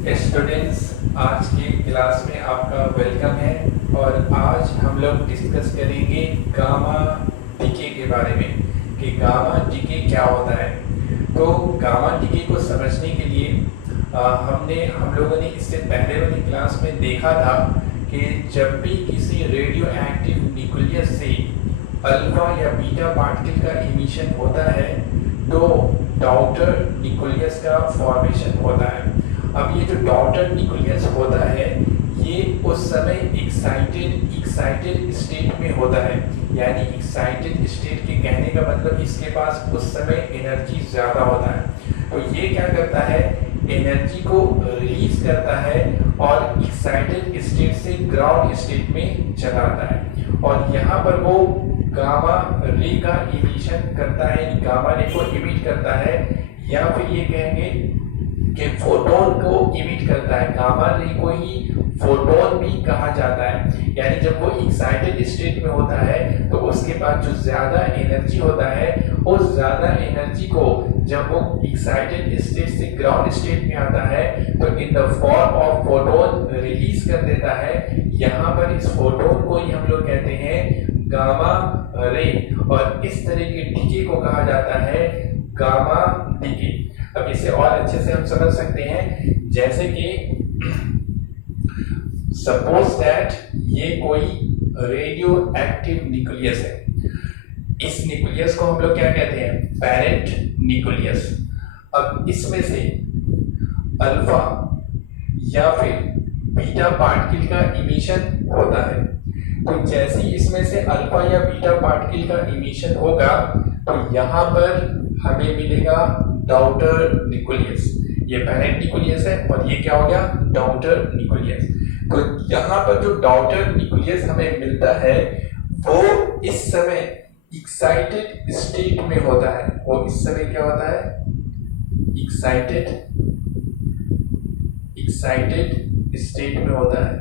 Students, आज की class में आपका वेलकम है। और आज हम लोग डिस्कस करेंगे गामा डीके के बारे में कि गामा डीके क्या होता है। तो गामा डीके को समझने के लिए हम लोगों ने इससे पहले वाली क्लास में देखा था कि जब भी किसी रेडियो एक्टिव न्यूक्लियस से अल्फा या बीटा पार्टिकल का इमिशन होता है तो डॉटर न्यूक्लियस का फॉर्मेशन होता है। अब ये जो डॉटर न्यूक्लियस होता है ये उस समय एक्साइटेड स्टेट में होता है। यानी एक्साइटेड स्टेट के कहने का मतलब इसके पास उस समय एनर्जी ज़्यादा होता है। तो ये क्या करता है, एनर्जी को रिलीज करता है और एक्साइटेड स्टेट से ग्राउंड स्टेट में चलाता है। और यहाँ पर वो गामा रे का इमिशन करता है, गामा रे को इमिट करता है, या फिर ये कहेंगे कि फोटोन को इमिट करता है। गामा रे को ही फोटोन भी कहा जाता है। यानी जब वो एक्साइटेड स्टेट में होता है तो उसके पास जो ज्यादा एनर्जी होता है उस ज्यादा एनर्जी को जब वो एक्साइटेड स्टेट से ग्राउंड स्टेट में आता है तो in the form of photon release कर देता है। यहाँ पर इस फोटोन को ही हम लोग कहते हैं गामा रे, और इस तरह के डीके को कहा जाता है गामा डीके। अब इसे और अच्छे से हम समझ सकते हैं, जैसे कि सपोज दैट ये कोई रेडियो एक्टिव न्यूक्लियस है। इस न्यूक्लियस को हम लोग क्या कहते हैं, पेरेंट न्यूक्लियस। अब इसमें से अल्फा या फिर बीटा पार्टिकल का इमिशन होता है। तो जैसे ही इसमें से अल्फा या बीटा पार्टिकल का इमिशन होगा तो यहाँ पर हमें मिलेगा डॉटर न्यूक्लियस। ये पेरेंट न्यूक्लियस है और ये क्या हो गया, डॉटर न्यूक्लियस। तो यहाँ पर जो डॉटर न्यूक्लियस हमें मिलता है वो इस समय एक्साइटेड स्टेट में होता है। वो इस समय क्या होता है, एक्साइटेड स्टेट में होता है,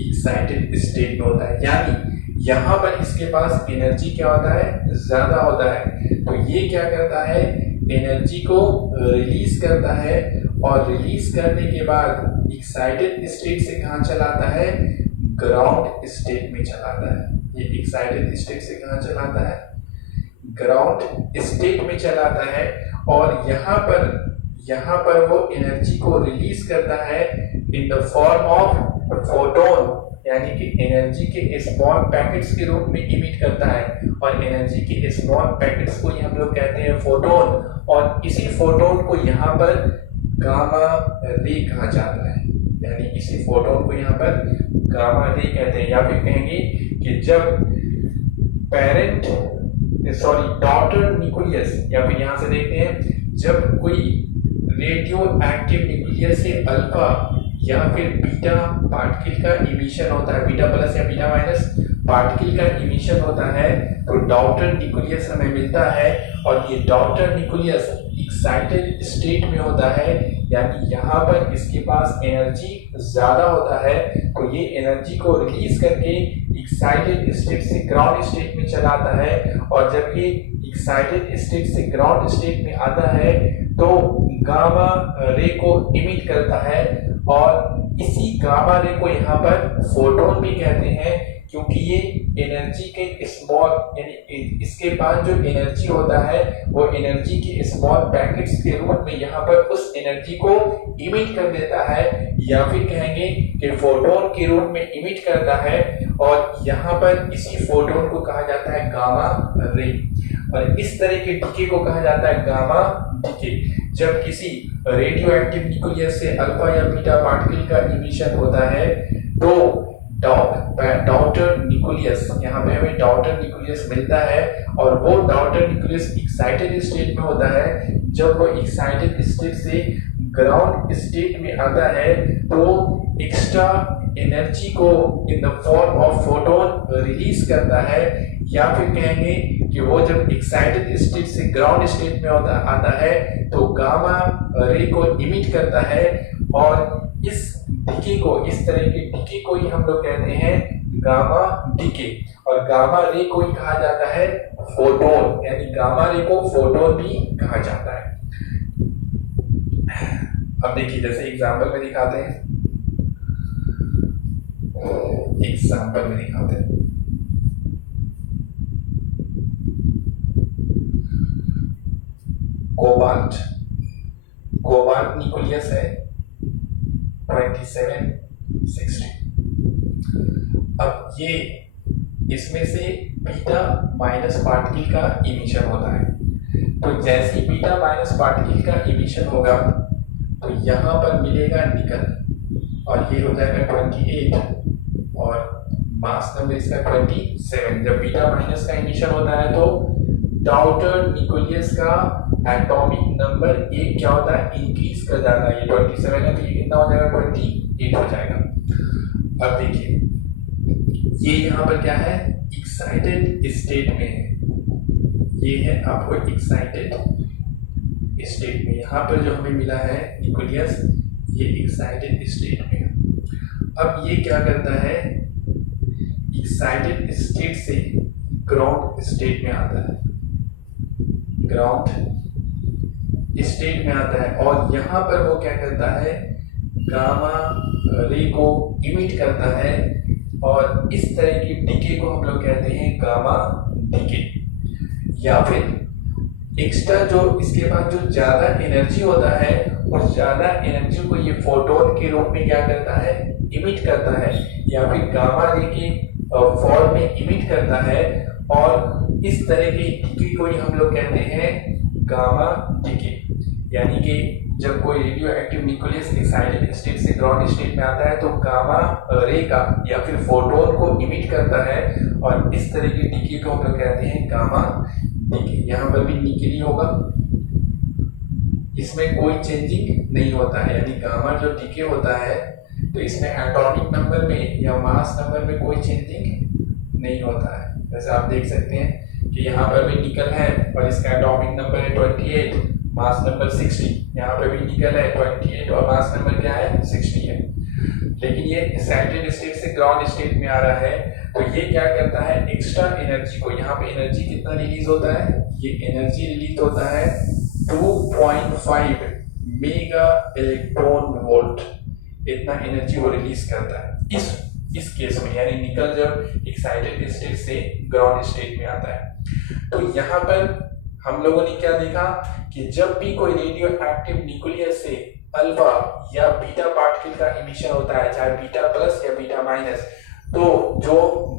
एक्साइटेड स्टेट में होता है। यानी यहाँ पर इसके पास एनर्जी क्या होता है, ज्यादा होता है। तो ये क्या करता है, एनर्जी को रिलीज करता है और रिलीज करने के बाद एक्साइटेड स्टेट से कहाँ चलाता है, ग्राउंड स्टेट में चलाता है। ये एक्साइटेड स्टेट से कहाँ चलाता है, ग्राउंड स्टेट में चलाता है। और यहाँ पर वो एनर्जी को रिलीज करता है in the form of photon, यानी कि एनर्जी के स्मॉल पैकेट्स के रूप में इमिट करता है। और एनर्जी के स्मॉल पैकेट्स को हम लोग कहते हैं फोटोन। और इसी फोटोन को यहाँ पर गामा रे कहा जाता है। यानी इसी फोटोन को यहाँ पर गामा रे कहते हैं। या फिर कहेंगे कि जब डॉटर न्यूक्लियस, या फिर यहाँ से देखते हैं जब कोई रेडियो एक्टिव न्यूक्लियस से अल्फा या फिर बीटा पार्टिकल का इमिशन होता है, बीटा प्लस या बीटा माइनस पार्टिकल का इमिशन होता है, तो डॉटर न्यूक्लियस हमें मिलता है। और ये डॉटर न्यूक्लियस एक्साइटेड स्टेट में होता है। यानी यहाँ पर इसके पास एनर्जी ज्यादा होता है, तो ये एनर्जी को रिलीज करके एक्साइटेड स्टेट से ग्राउंड स्टेट में चलाता है। और जब ये एक्साइटेड स्टेट से ग्राउंड स्टेट में आता है तो गामा रे को इमिट करता है। और इसी गामा रे को यहाँ पर फोटोन भी कहते हैं, क्योंकि ये एनर्जी के स्मॉल, यानी इसके पास जो एनर्जी होता है वो एनर्जी के स्मॉल पैकेट्स के रूप में यहाँ पर उस एनर्जी को इमिट कर देता है, या फिर कहेंगे कि फोटोन के रूप में इमिट करता है। और यहाँ पर इसी फोटोन को कहा जाता है गामा रे। और इस तरह के डीके को कहा जाता है गामा डीके। जब किसी रेडियो एक्टिव न्यूक्लियस से अल्फा या बीटा पार्टिकल का इमिशन होता है तो डॉटर न्यूक्लियस, यहाँ पे हमें डॉटर न्यूक्लियस मिलता है। और वो डॉटर न्यूक्लियस एक्साइटेड स्टेट में होता है। जब वो एक्साइटेड स्टेट से ग्राउंड स्टेट में आता है तो एक्स्ट्रा एनर्जी को in the form of photon release करता है। या फिर कहेंगे कि वो जब एक्साइटेड स्टेट से ग्राउंड स्टेट में आता है तो गामा रे को इमिट करता है। और इस डीके को, इस तरह के डीके को ही हम लोग कहते हैं गामा डीके। और गामा रे को ही कहा जाता है फोटोन, यानी गामा रे को फोटोन भी कहा जाता है। अब देखिए जैसे एग्जाम्पल में दिखाते हैं, कोबाल्ट न्यूक्लियस है 2760। अब ये इसमें से बीटा माइनस पार्टिकल का इमिशन होता है। तो जैसे ही बीटा माइनस पार्टिकल का इमिशन होगा तो यहाँ पर मिलेगा निकल और ये हो जाएगा 28 और मास नंबर इसका 27। जब बीटा माइनस का इमिशन होता है तो डाउटर न्यूक्लियस का एटॉमिक नंबर एक क्या होता है, इंक्रीज कर जाता है। ये 27 है तो ये कितना हो जाएगा, 28 हो जाएगा। अब देखिए ये यहाँ पर क्या है, एक्साइटेड स्टेट में है। ये है आपको एक्साइटेड स्टेट में, यहाँ पर जो हमें मिला है न्यूक्लियस ये एक्साइटेड स्टेट में है। अब ये क्या करता है, एक्साइटेड स्टेट से ग्राउंड स्टेट में आता है, ग्राउंड स्टेट में आता है और यहाँ पर वो क्या करता है, गामा रे को इमिट करता है और इस तरह की डीके को हम लोग कहते हैं गामा डीके। या फिर एक्स्ट्रा जो इसके पास जो ज्यादा एनर्जी होता है उस ज्यादा एनर्जी को ये फोटोन के रूप में क्या करता है, इमिट करता है या फिर गामा रे के फॉर्म में इमिट करता है और इस तरह के डीके को ही हम लोग कहते हैं गामा डीके। यानी कि जब कोई radio active nucleus excited state से ग्राउंड स्टेट में आता है तो गामा रे का या फिर फोटोन को इमिट करता है और इस तरह के डीके को हम लोग कहते हैं गामा डीके। यहाँ पर भी निकली होगा, इसमें कोई चेंजिंग नहीं होता है, यानी गामा जो डीके होता है तो इसमें एटॉमिक नंबर में या मास नंबर में कोई चेंजिंग नहीं होता है। जैसे आप देख सकते हैं कि यहाँ पर भी निकल है और इसका एटॉमिक नंबर है 28, मास नंबर 60। यहाँ पे भी निकल है 28 और मास नंबर क्या है, 60 है। लेकिन ये एक्साइटेड स्टेट से ग्राउंड स्टेट में आ रहा है तो ये क्या करता है, एक्स्ट्रा एनर्जी को, यहाँ पे एनर्जी कितना रिलीज होता है, ये एनर्जी रिलीज होता है 2.5 मेगा इलेक्ट्रॉन वोल्ट, इतना एनर्जी वो रिलीज करता है इस केस में, यानी निकल जब एक्साइटेड स्टेट से ग्राउंड स्टेट में आता है। तो यहाँ पर हम लोगों ने क्या देखा कि जब भी कोई रेडियो एक्टिव न्यूक्लियस से अल्फा या बीटा पार्टिकल का इमिशन होता है, चाहे बीटा प्लस या बीटा माइनस, तो जो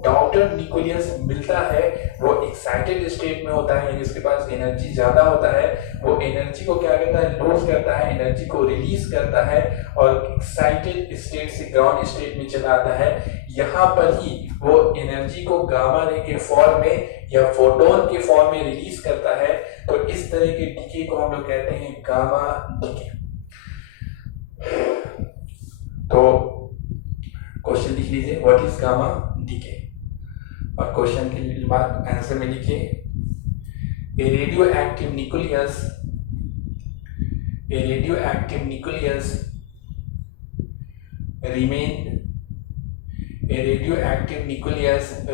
डाउटर न्यूक्लियस मिलता है वो एक्साइटेड स्टेट में होता है, यानी उसके पास एनर्जी ज्यादा होता है। वो एनर्जी को क्या करता है, लूज करता है, एनर्जी को रिलीज करता है और एक्साइटेड स्टेट से ग्राउंड स्टेट में चला आता है। यहाँ पर ही वो एनर्जी को गामा रे के फॉर्म में या फोटोन के फॉर्म में रिलीज करता है। तो इस तरह के डीके को हम लोग कहते हैं गामा डीके। तो क्वेश्चन लिख लीजिए, व्हाट इज गामा डीके, और क्वेश्चन के बाद आंसर में लिखिए, a radio active nucleus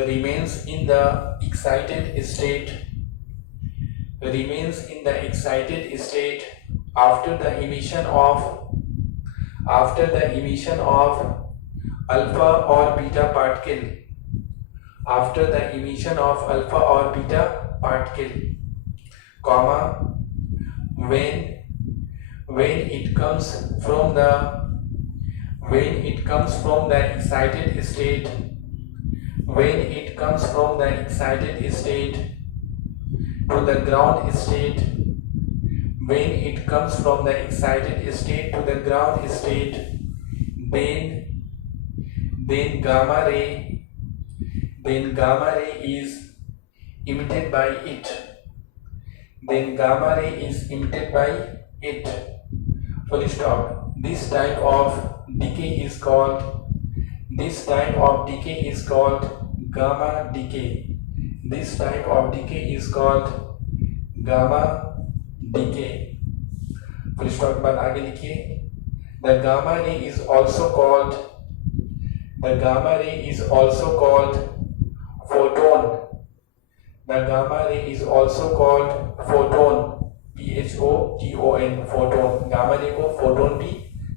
remains in the excited state after the emission of alpha or beta particle, comma, when it comes from the excited state to the ground state, then gamma ray is emitted by it. Full stop. This type of decay is called gamma decay. Full stop के बाद आगे लिखिए, the gamma ray is also called photon. PHOTON, photon, gamma ray को photon भी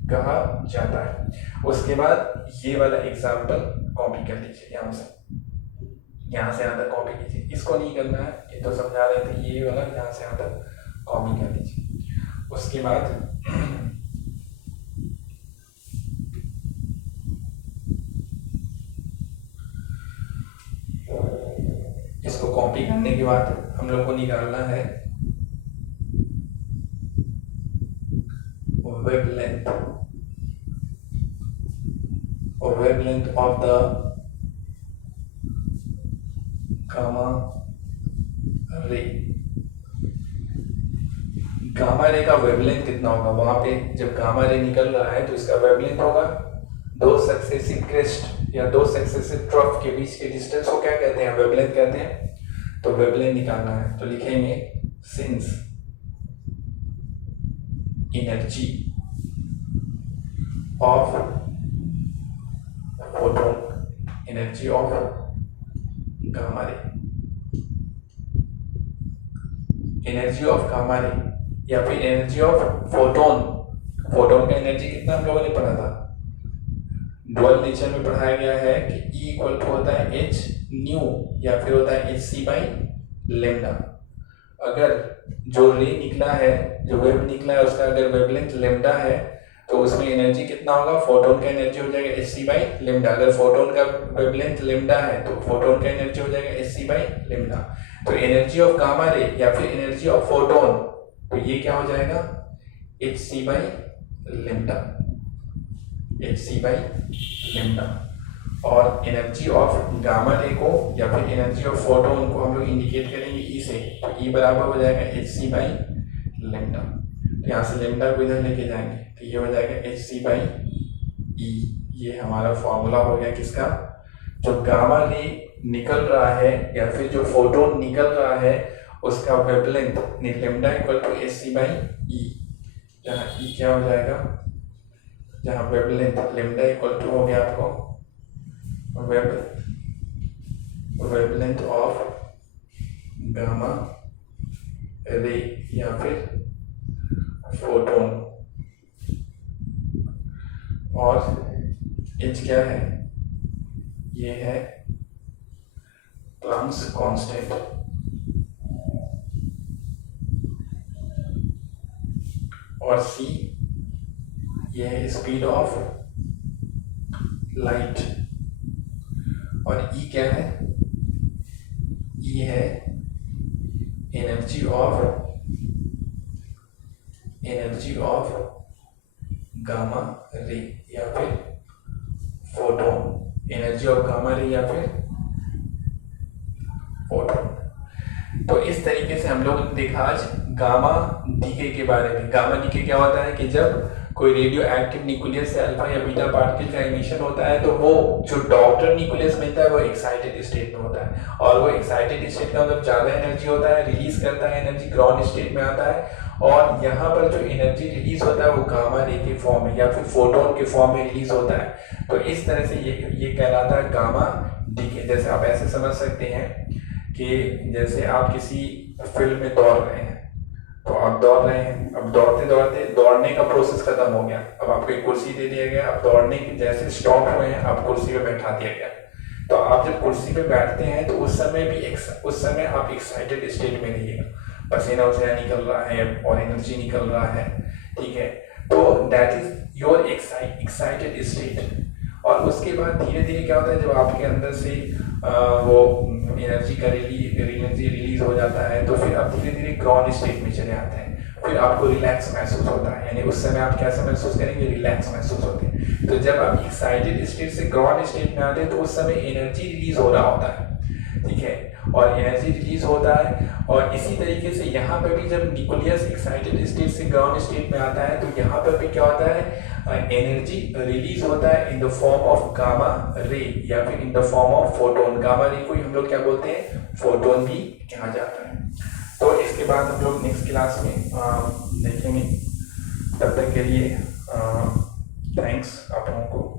कहा जाता है। उसके बाद ये वाला एग्जाम्पल कॉपी कर लीजिए, यहाँ से यहाँ तक कॉपी कीजिए, इसको नहीं करना है, ये तो समझा रहे थे, ये वाला यहाँ से यहाँ तक कॉपी कर लीजिए। उसके बाद इसको कॉपी करने के बाद हम लोग को निकालना है wavelength of the gamma ray. Gamma ray का वेवलेंथ कितना होगा, वहां पे जब गामा रे निकल रहा है तो इसका वेवलेंथ होगा दो सक्सेसिव क्रेस्ट या दो सक्सेसिव ट्रफ के बीच के डिस्टेंस को क्या कहते हैं, वेवलेंथ कहते हैं। तो वेवलेंथ निकालना है तो लिखेंगे since energy of photon, energy of gamma ray, energy of gamma ray या फिर एनर्जी ऑफ फोटोन। फोटोन का एनर्जी कितना हम लोगों ने पढ़ा था, डुअल नेचर में पढ़ाया गया है कि E इक्वल टू होता है h न्यू या फिर होता है hc बाई लेमडा। अगर जो रे निकला है, जो वेव निकला है, उसका अगर वेवलेंथ लेमडा है तो उसमें एनर्जी कितना होगा, फोटोन का एनर्जी हो जाएगा hc बाई लेमडा। अगर फोटोन का वेवलेंथ लेमडा है तो फोटोन का एनर्जी हो जाएगा hc बाई लेमडा। तो एनर्जी ऑफ गामा रे या फिर एनर्जी ऑफ फोटोन, तो ये क्या हो जाएगा hc by lambda, hc by lambda. और एनर्जी ऑफ गामा रे को या फिर एनर्जी ऑफ फोटोन को हम लोग इंडिकेट करेंगे ई से, तो ई बराबर हो जाएगा hc बाई लेमडा। तो यहाँ से लेमडा को इधर लेके जाएंगे तो ये हो जाएगा hc बाई ई। ये हमारा फॉर्मूला हो गया किसका, जो गामा रे निकल रहा है या फिर जो फोटोन निकल रहा है उसका wavelength lambda equal to hc by E, जहाँ ई क्या हो जाएगा, जहाँ वेवलेंथ लेमडा इक्वल टू हो गया आपको वेवलेंथ ऑफ गामा रे या फिर फोटोन, और h क्या है, ये है प्लैंक्स कांस्टेंट, और c ये है स्पीड ऑफ लाइट, और E क्या है, E है एनर्जी ऑफ गामा रे या फिर photon, energy of gamma ray या फिर फोटोन। तो इस तरीके से हम लोग ने देखा आज गामा डीके के बारे में। गामा डीके क्या होता है कि जब कोई रेडियो एक्टिव न्यूक्लियस से अल्फा या बीटा पार्टिकल का इमिशन होता है तो वो जो डॉटर न्यूक्लियस मिलता है वो एक्साइटेड स्टेट में होता है, और वो एक्साइटेड स्टेट का मतलब ज्यादा एनर्जी होता है, रिलीज करता है एनर्जी, ग्राउंड स्टेट में आता है, और यहाँ पर जो एनर्जी रिलीज होता है वो गामा रे के फॉर्म में या फिर फोटोन के फॉर्म में रिलीज होता है। तो इस तरह से ये कहलाता है गामा डीके। जैसे आप ऐसे समझ सकते हैं कि जैसे आप किसी फील्ड में दौड़ रहे हैं, तो आप दौड़ रहे हैं, अब दौड़ते दौड़ते दौड़ने का प्रोसेस खत्म हो गया, अब आपको एक कुर्सी दे दिया गया, अब दौड़ने की जैसे स्टॉप हुए हैं आप कुर्सी पे बैठा दिया गया। तो आप जब कुर्सी पे बैठते हैं तो उस समय आप एक्साइटेड स्टेट में रहिएगा, पसीना वसीना निकल रहा है और एनर्जी निकल रहा है, ठीक है, तो that is your excited state. और उसके बाद धीरे धीरे क्या होता है, जब आपके अंदर से वो एनर्जी का एनर्जी रिलीज हो जाता है तो फिर आप धीरे धीरे ग्राउंड स्टेट में चले आते हैं, फिर आपको रिलैक्स महसूस होता है, यानी उस समय आप कैसा महसूस करेंगे, रिलैक्स महसूस होते हैं। तो जब आप एक्साइटेड स्टेट से ग्राउंड स्टेट में आते हैं तो उस समय एनर्जी रिलीज हो रहा होता है, ठीक है, और एनर्जी रिलीज होता है। और इसी तरीके से यहाँ पर भी जब न्यूक्लियस एक्साइटेड स्टेट से ग्राउंड स्टेट में आता है तो यहाँ पर भी क्या होता है, एनर्जी रिलीज होता है in the form of gamma ray या फिर in the form of photon. Gamma ray को हम लोग क्या बोलते हैं, फोटोन भी कहा जाता है। तो इसके बाद हम लोग नेक्स्ट क्लास में देखेंगे। तब तक के लिए थैंक्स आप लोगों को।